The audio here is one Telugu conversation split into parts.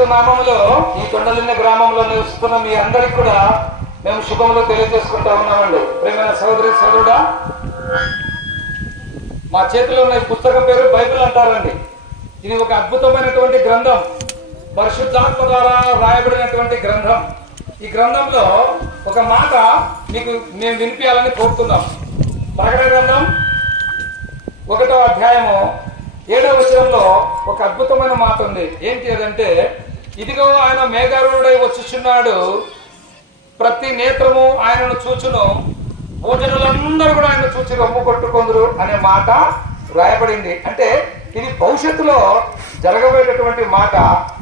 యేసుక్రీస్తు నామములో ఈ కొండలిన్న గ్రామంలో నివసిస్తున్న మీ అందరికి కూడా మేము శుభములు తెలియజేసుకుంటా ఉన్నామండి. ప్రేమైన సోదరి సోదరుడా మా చేతిలో ఉన్న ఈ పుస్తకం పేరు బైబిల్ అంటారండి. ఇది ఒక అద్భుతమైనటువంటి గ్రంథం. పరిశుద్ధాత్మ ద్వారా రాయబడినటువంటి గ్రంథం. ఈ గ్రంథంలో ఒక మాట మీకు మేము వినిపించాలని కోరుతున్నాం. ప్రకటన గ్రంథం ఒకటో అధ్యాయము ఏడవ విషయంలో ఒక అద్భుతమైన మాట ఉంది ఏంటి అదంటే ఇదిగో ఆయన మేఘారుడై వచ్చుచున్నాడు. ప్రతి నేత్రము ఆయనను చూచును. భోజనులందరూ కూడా ఆయన చూచి రొమ్ము కొట్టుకుందరు అనే మాట రాయబడింది. అంటే ఇది భవిష్యత్తులో జరగబోయేటటువంటి మాట.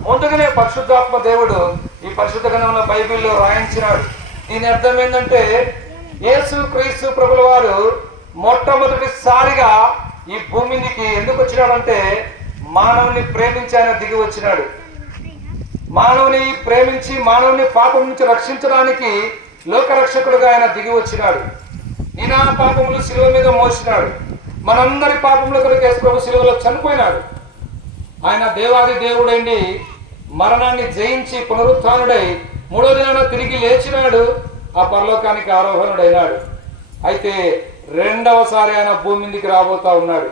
ముందుగానే పరిశుద్ధాత్మ దేవుడు ఈ పరిశుద్ధ గణంలో బైబిల్లో రాయించినాడు. దీని అర్థం ఏంటంటే యేసు క్రీస్తు ప్రభుల వారు మొట్టమొదటిసారిగా ఈ భూమికి ఎందుకు వచ్చినాడంటే మానవుని ప్రేమించి ఆయన దిగి వచ్చినాడు. మానవుని ప్రేమించి మానవుని పాపం నుంచి రక్షించడానికి లోకరక్షకుడుగా ఆయన దిగి వచ్చినాడు. నినా పాపములు శిలువ మీద మోసినాడు. మనందరి పాపముల కొరకు యేసు ప్రభు శిలువలో చనిపోయినాడు. ఆయన దేవాది దేవుడైండి మరణాన్ని జయించి పునరుత్డై మూడో దినాన తిరిగి లేచినాడు. ఆ పరలోకానికి ఆరోహణుడైనాడు. అయితే రెండవసారి ఆయన భూమి మీదకి రాబోతా ఉన్నాడు.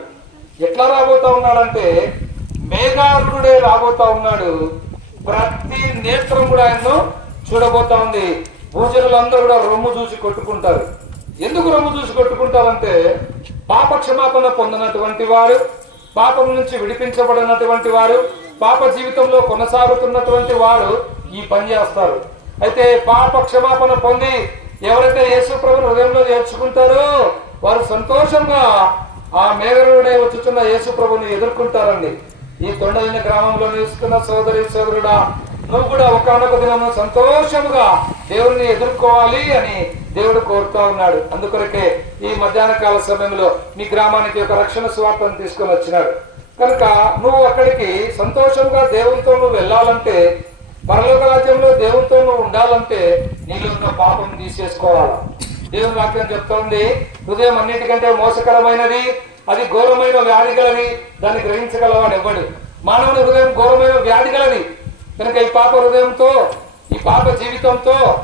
ఎట్లా రాబోతా ఉన్నాడంటే మేఘారుడే రాబోతా ఉన్నాడు. ప్రతి నేత్రం కూడా ఆయన్ను చూడబోతా ఉంది. భూజనులందరూ కూడా రొమ్ము చూసి కొట్టుకుంటారు. ఎందుకు రొమ్ము చూసి కొట్టుకుంటారంటే పాప క్షమాపణ పొందినటువంటి వారు పాపం నుంచి విడిపించబడినటువంటి వారు పాప జీవితంలో కొనసాగుతున్నటువంటి వారు ఈ పని చేస్తారు. అయితే పాప క్షమాపణ పొంది ఎవరైతే యేసు ప్రభుని హృదయంలో చేర్చుకుంటారో వారు సంతోషంగా ఆ మేఘరుడే వచ్చుచున్న యేసు ప్రభుని ఎదుర్కొంటారండి. ఈ తొండలిన గ్రామంలో నిలుస్తున్న సోదరి సోదరుడా నువ్వు కూడా ఒకనొక దినము సంతోషముగా దేవుడిని ఎదుర్కోవాలి అని దేవుడు కోరుతా ఉన్నాడు. అందుకొరకే ఈ మధ్యాహ్న కాల సమయంలో నీ గ్రామానికి ఒక రక్షణ స్వార్థను తీసుకొని వచ్చినాడు. కనుక నువ్వు అక్కడికి సంతోషంగా దేవునితో నువ్వు వెళ్ళాలంటే పరలోక రాజ్యంలో దేవునితో నువ్వు ఉండాలంటే నీలో ఉన్న పాపం తీసేసుకోవాలి? దేవుని వాక్యం చెప్తోంది హృదయం అన్నిటికంటే మోసకరమైనది అది ఘోరమైన వ్యాధి గలది దాన్ని గ్రహించగలవాడు ఎవ్వడు. మానవుని హృదయం ఘోరమైన వ్యాధి గలది కనుక ఈ పాప హృదయంతో ఈ పాప జీవితంతో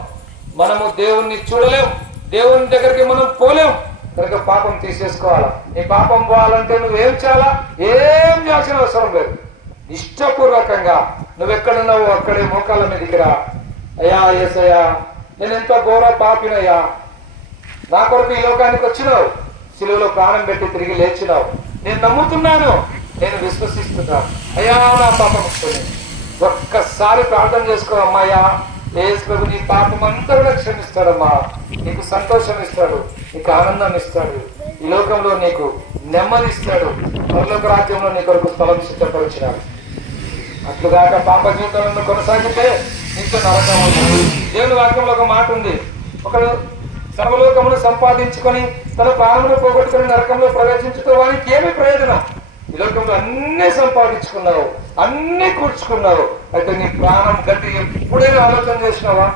మనము దేవుణ్ణి చూడలేం. దేవుని దగ్గరికి మనం పోలేం. కనుక పాపం తీసేసుకోవాలి. నీ పాపం పోవాలంటే నువ్వేం చేయాలా? ఏం చేయాల్సిన అవసరం లేదు. ఇష్టపూర్వకంగా నువ్వెక్కడున్నావు అక్కడే మోకాళ్ళ మీదకి రా. అయ్యా ఏసయ్యా నేను ఎంత ఘోర పాపినయ్యా. నా కొరకు ఈ లోకానికి వచ్చినావు. సిలువలో ప్రాణం పెట్టి తిరిగి లేచినావు. నేను నమ్ముతున్నాను. నేను విశ్వసిస్తున్నాను. అయ్యా నా పాపం ఒక్కసారి ప్రార్థన చేసుకో ఏసుకు ఏసు నీ పాపం అంతా కూడా క్షమిస్తాడమ్మా నీకు సంతోషం ఇస్తాడు. నీకు ఆనందం ఇస్తాడు. ఈ లోకంలో నీకు నెమ్మది ఇస్తాడు. పరలోక రాజ్యంలో నీ కొరకు స్థలం సిద్ధపరిచినాడు. అట్లుగాక పాప జీవితంలో కొనసాగితే నీకు నరకం అవుతుంది. దేవుని వాక్యంలో ఒక మాట ఉంది. ఒకడు సర్వలోకమును సంపాదించుకొని తన ప్రాణమును పోగొట్టుకుని నరకంలో ప్రవేశించుతూ వానికి ఏమి ప్రయోజనం? ఈ లోకంలో అన్ని సంపాదించుకున్నావు అన్ని కూర్చుకున్నావు. అయితే నీ ప్రాణం గట్టి ఎప్పుడైనా ఆలోచన చేసినావా?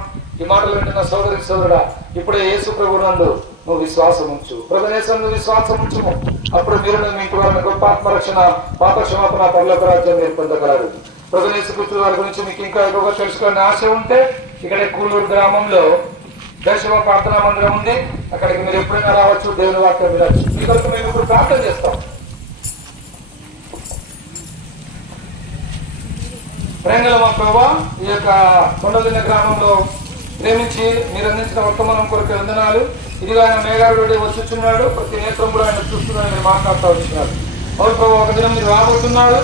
ఈ మాటలు వింటున్న సోదరి సోదరుడా ఇప్పుడే యేసు ప్రభునందు నువ్వు విశ్వాసం ఉంచు. ప్రభునేశం నువ్వు విశ్వాసం ఉంచుము. అప్పుడు మీరు మీ కుటుంబాన్ని గొప్ప ఆత్మరక్షణ పాప క్షమాపణ పరలోక రాజ్యం మీరు పొందగలరు ప్రభుదేశ కృష్ణుల వారి గురించి మీకు ఇంకా ఎక్కువగా తెలుసుకోవాలని ఆశ ఉంటే ఇక్కడ కూలూరు గ్రామంలో దర్శన ప్రార్థనా మందిరం ఉంది. అక్కడికి మీరు ఎప్పుడైనా రావచ్చు దేవుని వాక్యం వినొచ్చు. మీ మేము ఇప్పుడు ప్రార్థన చేస్తాం. ప్రేంగల మా ప్రభా ఈ యొక్క కొండదిన్న గ్రామంలో ప్రేమించి మీరు అందించిన వర్తమానం కొరకు వందనాలు. ఇదిగా ఆయన మేఘారుడు వచ్చుచున్నాడు. ప్రతి నేత్రం కూడా ఆయన చూస్తున్నాడు మీరు మాట్లాడుతూ వచ్చినారు. అవును ఒక దినం మీరు రాబోతున్నాడు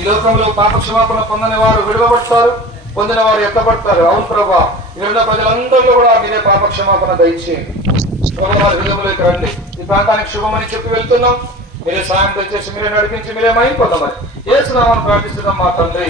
ఈ లోకంలో పాప క్షమాపణ పొందని వారు విడవబడతారు. పొందిన వారు ఎత్తబడతారు అవును ప్రభా. ఇక్కడ ప్రజలందరిలో కూడా మీరే పాప క్షమాపణ దయచేయండి. ప్రభా హృదయంలోకి రండి. ఈ ప్రాంతానికి శుభమని చెప్పి వెళ్తున్నాం. మీరే సాయం దయచేసి మీరే నడిపించి మీరే మహిం పొందమని ఏ సునామని ప్రార్థిస్తున్నాం మా తండ్రి.